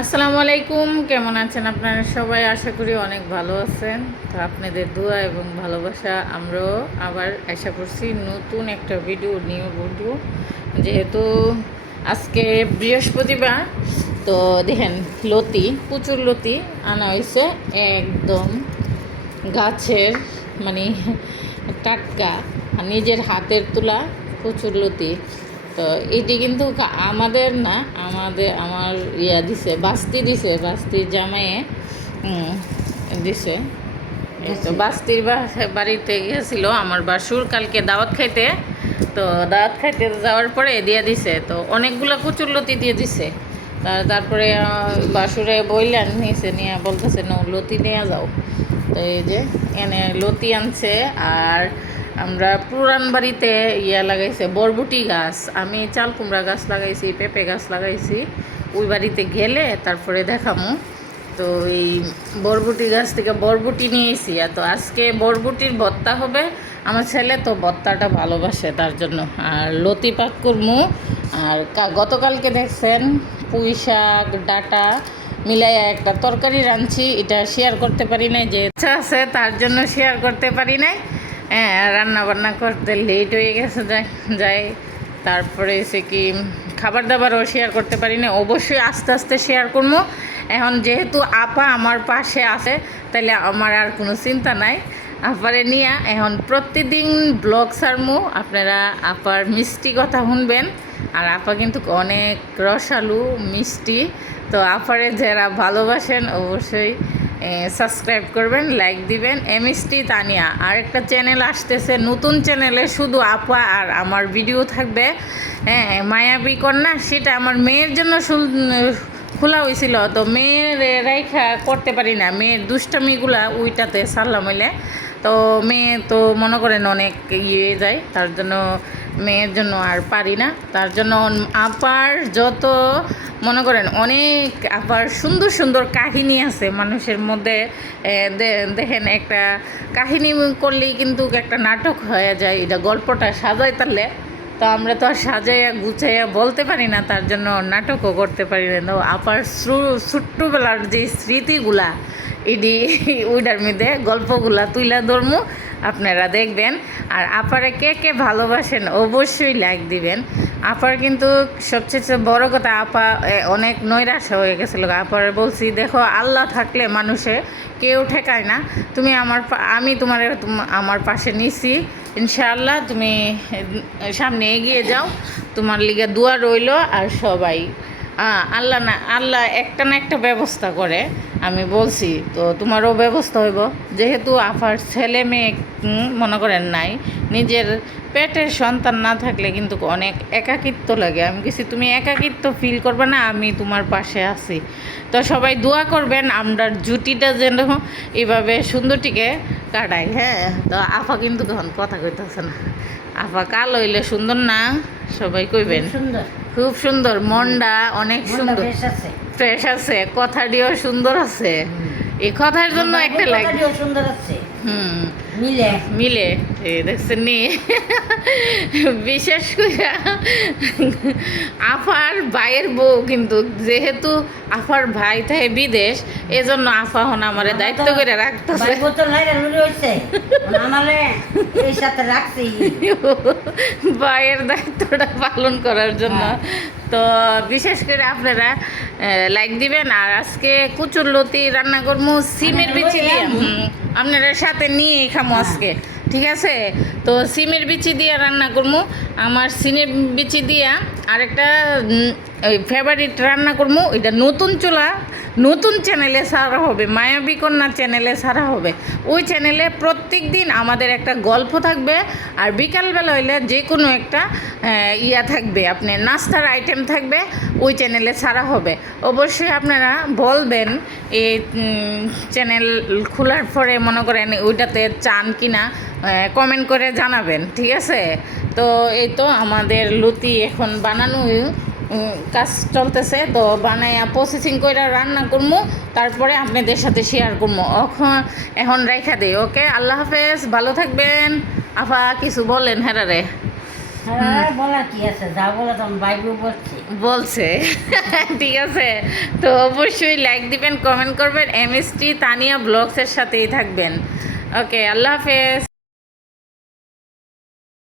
আসসালামু আলাইকুম, কেমন আছেন আপনারা সবাই? আশা করি অনেক ভালো আছেন। তো আপনাদের দোয়া এবং ভালোবাসা আমরাও আবার আশা করছি নতুন একটা নিউ ভিডিও। যেহেতু আজকে বৃহস্পতিবার, তো দেখেন লতি, প্রচুর লতি আনা হয়েছে, একদম গাছের, মানে টাটকা, নিজের হাতের তোলা প্রচুর লতি। তো এটি কিন্তু আমাদের না, আমার দিছে, বাস্তির জামাইয়ে দিছে। এই তো বাস্তির বাড়িতে গিয়েছিল আমার বাসুর কালকে দাওয়াত খাইতে। তো দাওয়াত খাইতে যাওয়ার পরে দিয়ে দিছে, তো অনেকগুলো লতি দিয়ে দিছে। তারপরে বাসুরে বইলেন নিচে নিয়ে বলতেছে না, লতি নিয়ে যাও। তো এই যে এনে লতি আনছে। আর আমরা পুরান বাড়িতে লাগাইছে বরবটি গাছ, আমি চাল কুমড়া গাছ লাগাইছি, পেঁপে গাছ লাগাইছি। ওই বাড়িতে গেলে তারপরে দেখামো। তো এই বরবটি গাছ থেকে বরবটি নিয়েছি, তো আজকে বরবটির ভর্তা হবে। আমার ছেলে তো ভর্তাটা ভালোবাসে, তার জন্য। আর লতি পাক করমু। আর গতকালকে দেখছেন পুঁই শাক ডাটা মিলাইয়া একটা তরকারি রাঁধছি, এটা শেয়ার করতে পারি নাই, যে ইচ্ছা আছে তার জন্য শেয়ার করতে পারি নাই। হ্যাঁ, রান্না বান্না করতে লেট হয়ে গেছে যাই। তারপরে সে কি খাবার দাবারও শেয়ার করতে পারি না। অবশ্যই আস্তে আস্তে শেয়ার করবো। এখন যেহেতু আপা আমার পাশে আছে, তাহলে আমার আর কোনো চিন্তা নাই। আপারে নিয়ে এখন প্রতিদিন ব্লগ ছাড়মু, আপনারা আপার মিষ্টি কথা শুনবেন। আর আপা কিন্তু অনেক রসালু মিষ্টি। তো আপারে যারা ভালোবাসেন অবশ্যই সাবস্ক্রাইব করবেন, লাইক দিবেন। এমএসটি তানিয়া আর একটা চ্যানেল আসতেছে, নতুন চ্যানেলে শুধু আপা আর আমার ভিডিও থাকবে। হ্যাঁ, মায়াবী কন্যা, সেটা আমার মেয়ের জন্য খোলা হয়েছিল। তো মেয়ের রেখা করতে পারি না, মেয়ের দুষ্টামিগুলা ওইটাতে সারলাম হইলে। তো মেয়ে তো মনে করেন অনেক যায়, তার জন্য মেয়ের জন্য আর পারি না। তার জন্য আপার যত মনে করেন অনেক আবার সুন্দর সুন্দর কাহিনী আছে মানুষের মধ্যে। দেখেন, একটা কাহিনী করলেই কিন্তু একটা নাটক হয়ে যায়, এটা গল্পটা সাজাই তারলে। তো আমরা তো আর সাজাইয়া গুছাইয়া বলতে পারি না, তার জন্য নাটকও করতে পারি না। তো আপার ছোট্টবেলার যে স্মৃতিগুলা, এডি ওইটার মধ্যে গল্পগুলা তুইলা ধরমু, আপনারা দেখবেন। আর আপারে কে কে ভালোবাসেন অবশ্যই লাইক দিবেন। আপার কিন্তু সবচেয়ে বড় কথা, আপা অনেক নৈরাশ হয়ে গেছিলো। আপারে বলছি, দেখো আল্লাহ থাকলে মানুষে কেউ ঠেকায় না। তুমি আমি তোমার আমার পাশে নিছি, ইনশাআল্লাহ তুমি সামনে এগিয়ে যাও, তোমার লিগে দোয়া রইল। আর সবাই আল্লাহ একটা না একটা ব্যবস্থা করে, আমি বলছি। তো তোমারও ব্যবস্থা হইব, যেহেতু আপার ছেলে মেয়ে মনে করেন নাই। নিজের পেটের সন্তান না থাকলে কিন্তু অনেক একাকিত্ব লাগে। আমি কিছু তুমি একাকিত্ব ফিল করবে না, আমি তোমার পাশে আছি। তো সবাই দোয়া করবেন আমরা জুটিটা যেন এইভাবে সুন্দরটিকে কাটাই। হ্যাঁ, তো আপা কিন্তু তখন কথা কইতেছে না। আপা কাল হইলে সুন্দর না, সবাই কইবেন খুব সুন্দর, মনটা অনেক সুন্দর, ফ্রেশ আছে, কথাটিও সুন্দর আছে। এই কথার জন্য একটা লাগে সুন্দর আছে। মিলে মিলে দেখছেন নি। বিশেষ করে আফার ভাইয়ের বউ, কিন্তু যেহেতু আফার ভাই থাকে বিদেশ, এজন্য আফা হন আমার দায়িত্ব করে রাখতেছে। ভাইয়ের দায়িত্বটা পালন করার জন্য। তো বিশেষ করে আপনারা লাইক দিবেন। আর আজকে কুচুর লতি রান্না করবো সিমের বিচি দিয়ে, আপনারা সাথে নিয়ে খামো আজকে, ঠিক আছে? তো সিমের বিচি দিয়ে রান্না করবো, আমার সিমের বিচি দিয়া আরেকটা ফেভারিট রান্না করবো। এটা নতুন চুলা, নতুন চ্যানেলে ছাড়া হবে, মায়াবী কন্যা চ্যানেলে ছাড়া হবে। ওই চ্যানেলে প্রত্যেক দিন আমাদের একটা গল্প থাকবে। আর বিকালবেলা হইলে যে কোনো একটা থাকবে, আপনার নাস্তার আইটেম থাকবে, ওই চ্যানেলে ছাড়া হবে। অবশ্যই আপনারা বলবেন এই চ্যানেল খোলার পরে মনে করেন ওইটাতে চান কি না, কমেন্ট করে জানাবেন, ঠিক আছে? তো এই তো আমাদের লতি এখন বানানো কাজ চলতেছে। তো বানাইয়া প্রসেসিং করে রান্না করবো, তারপরে আপনাদের সাথে শেয়ার করবো। এখন রেখা দিই। ওকে, আল্লাহ হাফেজ, ভালো থাকবেন। আফা কিছু বলেন? হ্যাঁ রে। হ্যাঁ বলা কি আছে, যা বলে তো বাইবেল বলছি। বলছে ঠিক আছে, তো অবশ্যই লাইক দিবেন, কমেন্ট করবেন, এমএসটি তানিয়া ব্লগসের সাথেই থাকবেন। ওকে, আল্লাহ হাফেজ।